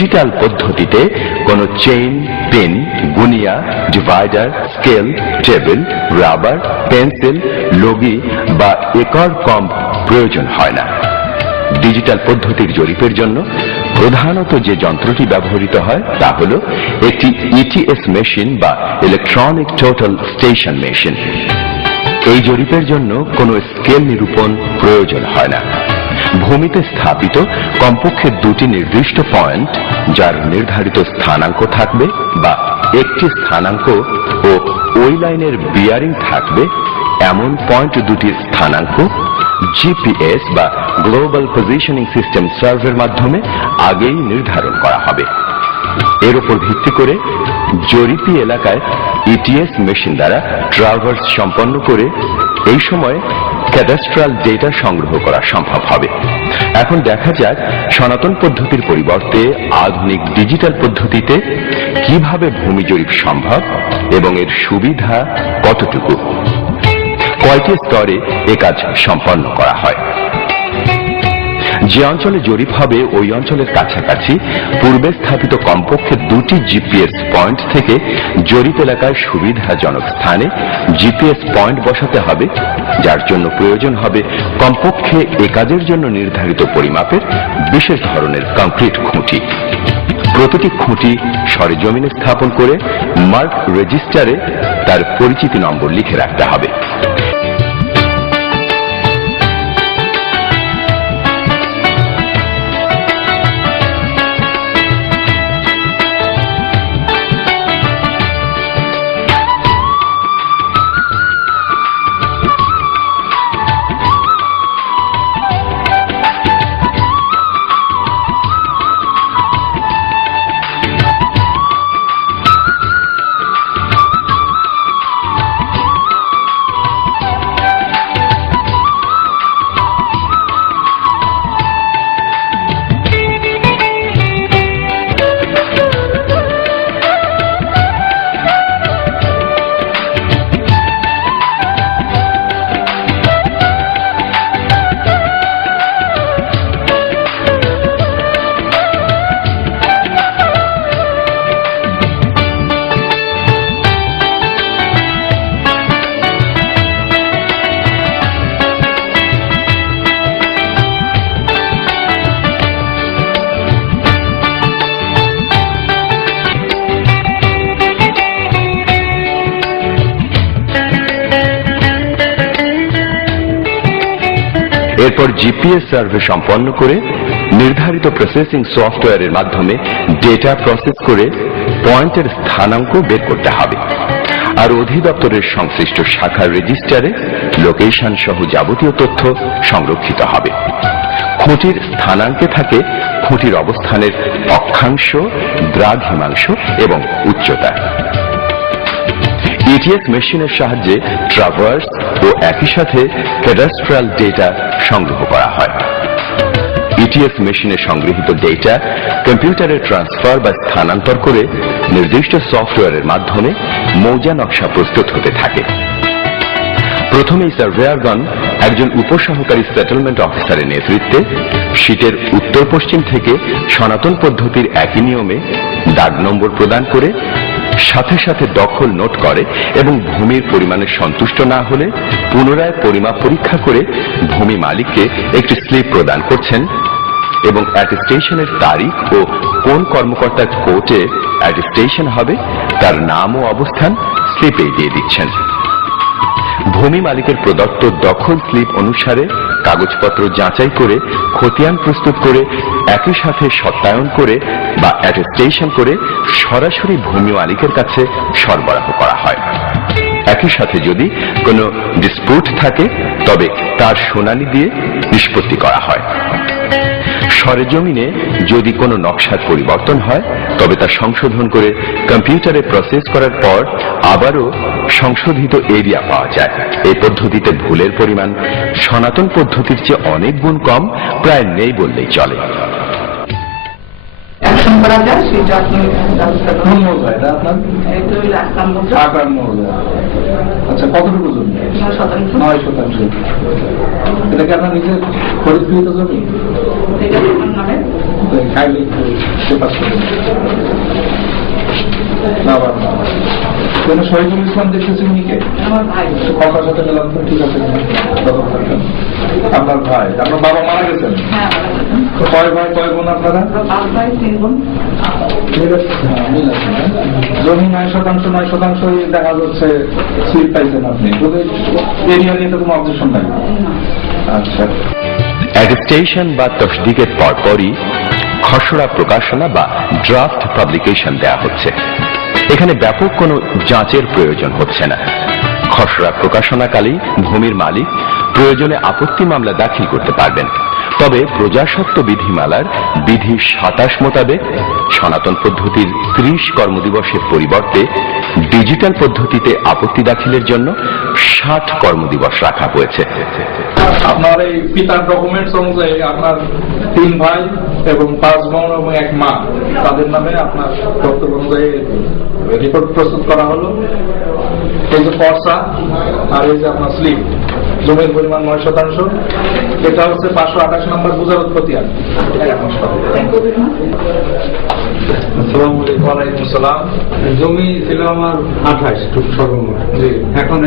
Digital পদ্ধতিতে কোনো chain, pen, গুনিয়া, divider, scale, table, rubber, pencil, লগি বা একর কম্প প্রয়োজন হয় না। ডিজিটাল পদ্ধতির জরিপের জন্য প্রধানত যে যন্ত্রটি ব্যবহৃত হয় তা হল একটি ইটিএস মেশিন বা ইলেকট্রনিক টোটাল স্টেশন মেশিন। এই জরিপের জন্য কোনো স্কেল নিরূপণ প্রয়োজন হয় না। ভূমিতে স্থাপিত কমপক্ষে দুটি নির্দিষ্ট পয়েন্ট যার নির্ধারিত স্থানাঙ্ক থাকবে বা একটি স্থানাঙ্ক ও ওই লাইনের বিয়ারিং থাকবে এমন পয়েন্ট দুটির স্থানাঙ্ক জিপিএস বা গ্লোবাল পজিশনিং সিস্টেম সার্ভের মাধ্যমে আগেই নির্ধারণ করা হবে। এর উপর ভিত্তি করে জরিপি এলাকায় ইটিএস মেশিন দ্বারা ট্রাভার্স সম্পন্ন করে এই সময় ক্যাডাস্ট্রাল ডেটা সংগ্রহ করা সম্ভব হবে। এখন দেখা যাক সনাতন পদ্ধতির পরিবর্তে আধুনিক ডিজিটাল পদ্ধতিতে কিভাবে ভূমি জরিপ সম্ভব এবং এর সুবিধা কতটুকু, কয়টি স্তরে এ কাজ সম্পন্ন করা হয়। যে অঞ্চলে জরিপ হবে ওই অঞ্চলের কাছাকাছি পূর্বে স্থাপিত কমপক্ষে দুটি জিপিএস পয়েন্ট থেকে জরিপ এলাকায় সুবিধাজনক স্থানে জিপিএস পয়েন্ট বসাতে হবে, যার জন্য প্রয়োজন হবে কমপক্ষে এ কাজের জন্য নির্ধারিত পরিমাপের বিশেষ ধরনের কংক্রিট খুঁটি। প্রতিটি খুঁটি সরেজমিনে স্থাপন করে মার্ক রেজিস্টারে তার পরিচিতি নম্বর লিখে রাখতে হবে। এরপর জিপিএস সার্ভে সম্পন্ন করে নির্ধারিত প্রসেসিং সফটওয়্যারের মাধ্যমে ডেটা প্রসেস করে পয়েন্টের স্থানাঙ্ক বের করতে হবে। আর অধিদপ্তরের সংশ্লিষ্ট শাখার রেজিস্টারে লোকেশন সহ যাবতীয় তথ্য সংরক্ষিত হবে। খুঁটির স্থানাঙ্কে থাকে খুঁটির অবস্থানের অক্ষাংশ, দ্রাঘিমাংশ এবং উচ্চতা। ইটিএস মেশিনের সাহায্যে ট্রাভার্স ও একই সাথে ক্যাডাস্ট্রাল ডেটা সংগ্রহ করা হয়। ইটিএস মেশিনে সংগৃহীত ডেটা কম্পিউটারে ট্রান্সফার বা স্থানান্তর করে নির্দিষ্ট সফটওয়্যারের মাধ্যমে মৌজা নকশা প্রস্তুত হতে থাকে। প্রথমেই সার্ভেয়ারগণ একজন উপসহকারী সেটেলমেন্ট অফিসারের নেতৃত্বে শীটের উত্তর পশ্চিম থেকে সনাতন পদ্ধতির একই নিয়মে দাগ নম্বর প্রদান করে সাথে সাথে দখল নোট করে এবং ভূমির পরিমাণে সন্তুষ্ট না হলে পুনরায় পরিমাপ পরীক্ষা করে ভূমি মালিককে একটি স্লিপ প্রদান করছেন এবং অ্যাটেস্টেশনের তারিখ ও কোন কর্মকর্তার কোর্টে অ্যাটেস্টেশন হবে তার নাম ও অবস্থান স্লিপে দিয়ে দিচ্ছেন। ভূমি মালিকের প্রদত্ত দখল স্লিপ অনুসারে কাগজপত্র যাচাই করে খতিয়ান প্রস্তুত করে একই সাথে সত্যায়ন করে বা অ্যাটেস্টেশন করে সরাসরি ভূমি মালিকের কাছে সরবরাহ করা হয়। একই সাথে যদি কোনো ডিসপিউট থাকে তবে তার শুনানি দিয়ে নিষ্পত্তি করা হয়। সরেজমিনে যদি কোনো নকশার পরিবর্তন হয় তবে তা সংশোধন করে কম্পিউটারে প্রসেস করার পর আবারও সংশোধিত এরিয়া পাওয়া যায়। এই পদ্ধতিতে ভুলের পরিমাণ সনাতন পদ্ধতির চেয়ে অনেক গুণ কম, প্রায় নেই বললেই চলে। আচ্ছা, কতটুকু জমি? 9%। এটা কি আপনার নিজের খরিদকৃত জমি? কাইলে একটু প্রকাশ করবেন। আবার কোনো শহীদুল ইসলাম দেখতেছি উনিকে কথার সাথে গেলাম তো, ঠিক আছে। আপনার ভাই, আপনার বাবা মারা গেছেন? কয় ভাই কয় বোন আপনারা? জমি 9% দেখা যাচ্ছে সিট পাইছেন আপনি, এরিয়া নিয়ে তো কোনো অবজেকশন নাই। আচ্ছা, অ্যাটেস্টেশন বা তসদিকের পরপরই খসড়া প্রকাশনা বা ড্রাফট পাবলিকেশন দেয়া হচ্ছে। এখানে ব্যাপক কোনো যাচের প্রয়োজন হচ্ছে না। খসড়া প্রকাশনাকালেই ভূমির মালিক প্রয়োজনে আপত্তি মামলা দাখিল করতে পারবেন। তবে প্রজাস্বত্ব বিধিমালার বিধি 27 মোতাবেক সনাতন পদ্ধতির 30 কর্মদিবসের পরিবর্তে ডিজিটাল পদ্ধতিতে আপত্তি দাখিলের জন্য 60 কর্মদিবস রাখা হয়েছে। আপনার এই পিতার ডকুমেন্টস অনুযায়ী আপনার 3 ভাই এবং 5 বোন এবং 1 মা, তাদের নামে আপনার বক্তব্য অনুযায়ী রিপোর্ট প্রস্তুত করা হলো। এই যে পর্চা আর এই যে আপনার স্লিপ, জমির পরিমাণ 9%, এটা হচ্ছে 528 নম্বর বুঝার খতিয়ান। আসসালামু আলাইকুম। জমি ছিল আমার 28 সর্বমোট, এখন